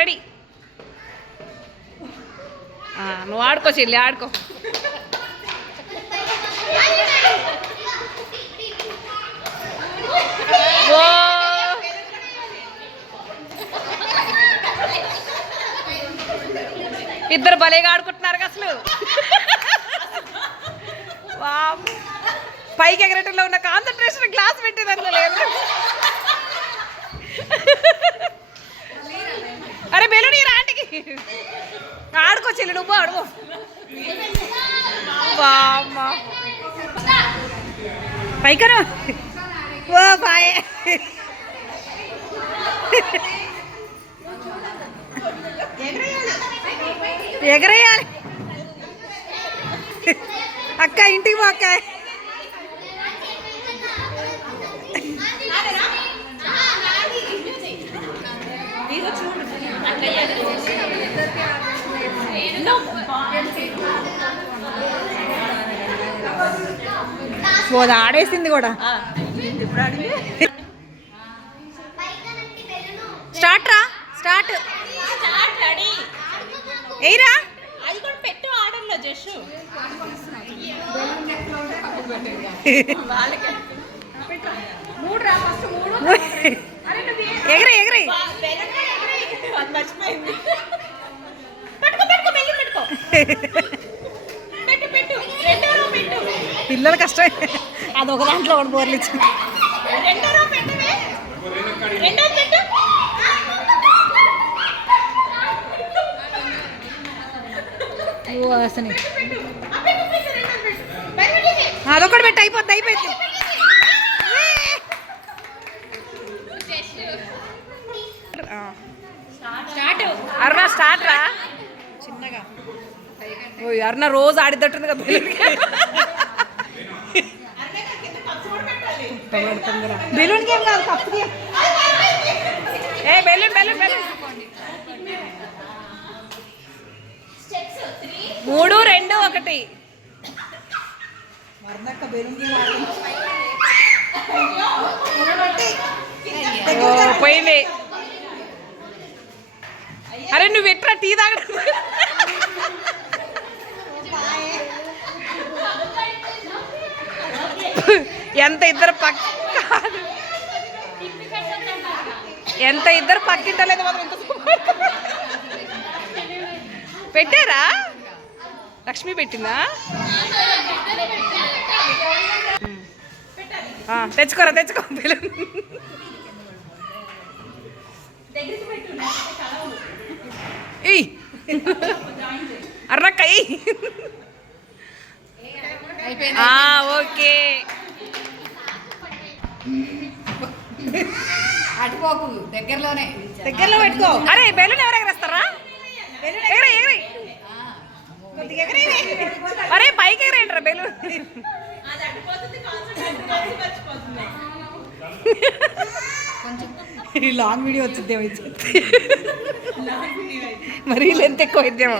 Ready. నువ్వు ఆడుకో చెల్లి, ఆడుకో. ఓ ఇద్దరు భలేగా ఆడుకుంటున్నారు అసలు. పైకి ఎగరటంలో ఉన్న కాన్సన్ట్రేషన్ క్లాస్ పెట్టేదాంట్లో లేదు. అరే బెలూని రాంటికి ఆడుకో చెల్లి, నువ్వు ఆడుకో. బామ్మా పైకరా. ఓ బాయ్. ఎగరేయాలి అక్క, ఇంటికి పో అక్క. ఓ ఆడేసింది కూడా. స్టార్ట్ రా, స్టార్ట్. ఏరా అది కూడా పెట్టు ఆర్డర్లో జస్ట్. ఎగరే ఎగరే. మర్చిపోయింది. పట్టుకో పట్టుకో, మెల్లి పెట్టుకో. పెట్టు పెట్టు, రెండో రో పెట్టు. పిల్లలు కష్టం. అదొక దాంట్లో ఒకటి బోర్లు ఇచ్చింది. రెండో రో పెట్టవే, రెండో పెట్టు. అసలు అదొకటి పెట్టి అయిపోద్ది, అయిపోయింది. అరుణ స్టార్ట్ రా చిన్నగా. ఓ అరుణ రోజు ఆడిద్దట్టుంది కదా బెలూన్ గేమ్ కాదు, కప్పు. ఏ బెలూన్ బెలూన్ బెలూన్. 3, 2, 1. పోయింది. అరే నువ్వు ఎట్లా టీ తాగడం. ఎంత ఇద్దరు ఎంత ఇద్దరు పక్కింటలేదు మాత్రం. ఎంత పెట్టారా? లక్ష్మి పెట్టిందా? తెచ్చుకోరా, తెచ్చుకో. అర్రక్కయ్యి. ఓకే, అటుపోకు, దగ్గరలోనే దగ్గరలో పెట్టుకో. అరే బెలూన్ ఎవరు ఎగరేస్తారా? ఎగరే ఎగరే. అరే పైకి ఎగరేంటారా బెలూన్? లాంగ్ వీడియో వచ్చింది మరి లెంత్ ఎక్కువ ఇద్దేమో.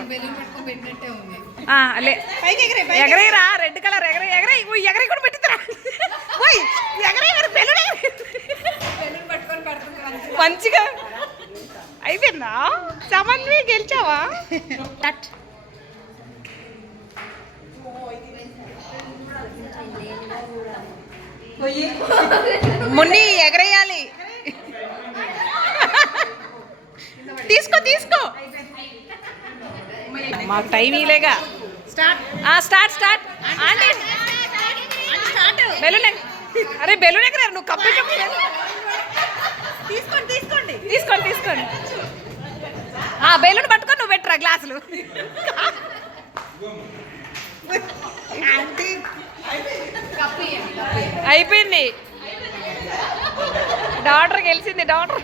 ఎగరేరా, రెడ్ కలర్ ఎగరే ఎగరే. ఎగరే కూడా పెట్టిరా. ఎగరే బెలూన్ మంచిగా అయిపోయిందా? సమన్వి గెలిచావా? మున్ని ఎగరేయాలి. తీసుకో తీసుకో, మాకు టైం ఇలేగా. Start start. బెలూన్. అరే బెలూన్ ఎగరారు, నువ్వు కప్పు తీసుకోండి తీసుకోండి తీసుకోండి తీసుకోండి. బెలూన్ పట్టుకొని నువ్వు పెట్టరా గ్లాసులు. అయిపోయింది. డాక్టర్ గెలిచింది, డాక్టర్.